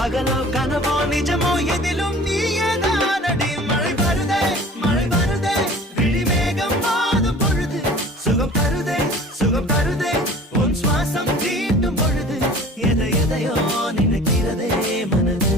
பகலோ கனவோ நிஜமோ எதிலும் நீயேதானடி. மழை வருதே விழிமேகம் மாதும் பொழுது. சுகம் தருதே உன் சுவாசம் தீண்டும் பொழுது. எதையோ நினைக்கிறதே மனது.